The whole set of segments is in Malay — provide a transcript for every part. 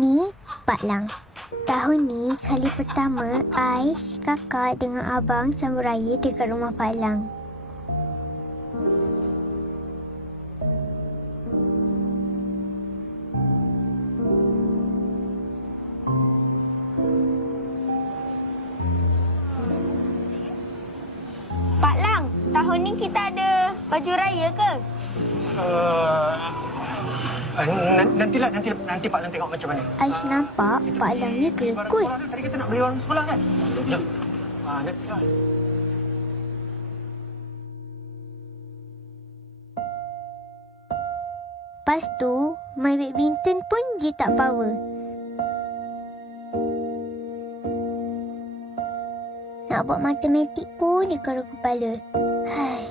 Ni Pak Lang. Tahun ni kali pertama Aish, kakak dengan abang sambut raya dekat rumah Pak Lang. Pak Lang, tahun ni kita ada baju raya ke? Uh, nantilah, nanti nanti Pak Lan tengok macam mana. Aish nampak Pak Lang ni kelekut. Tadi kita nak beli orang sekolah kan? Jom. Ah, nantilah. Lepas tu, main badminton pun dia tak power. Nak buat matematik pun dia kara kepala. Hai.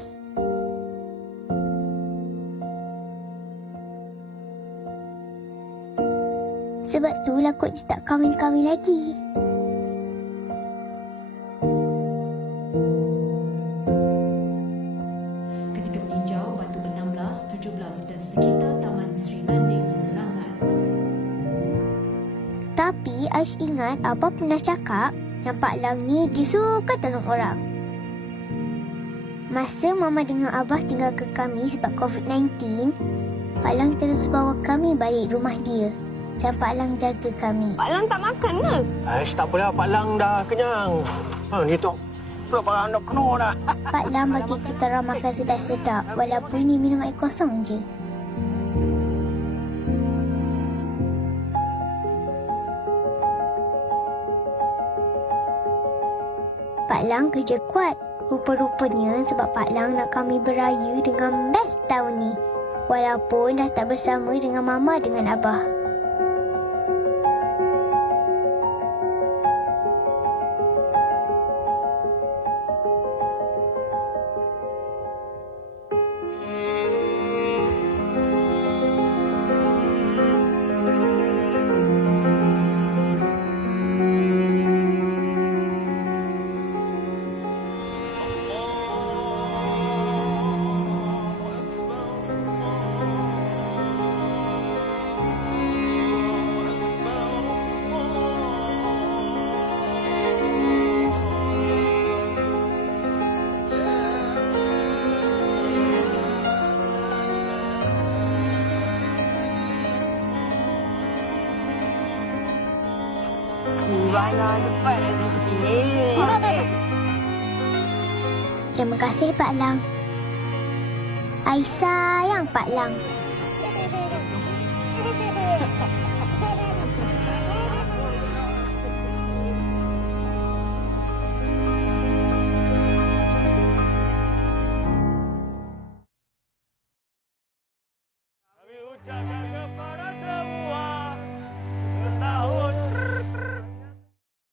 Sebab tu lah kot dia tak kahwin-kahwin lagi. ketika meninjau Batu 16, 17 dan sekitar Taman Sri Landing Renangan. Tapi Aish ingat Abah pernah cakap yang Pak Lang ni dia suka tolong orang. Masa Mama dengan Abah tinggalkan kami sebab COVID-19, Pak Lang terus bawa kami balik rumah dia dan Pak Lang jaga kami. Pak Lang tak makan ke? Aish, tak apalah. Pak Lang dah kenyang. Ha, ni tu. Pula Pak Lang dah penuh dah. Pak Lang bagi kita orang makan sedap-sedap walaupun ni minum air kosong je. Pak Lang kerja kuat. Rupa-rupanya sebab Pak Lang nak kami beraya dengan best tahun ni. Walaupun dah tak bersama dengan Mama dengan Abah. Terima kasih Pak Lang. Ai sayang Pak Lang.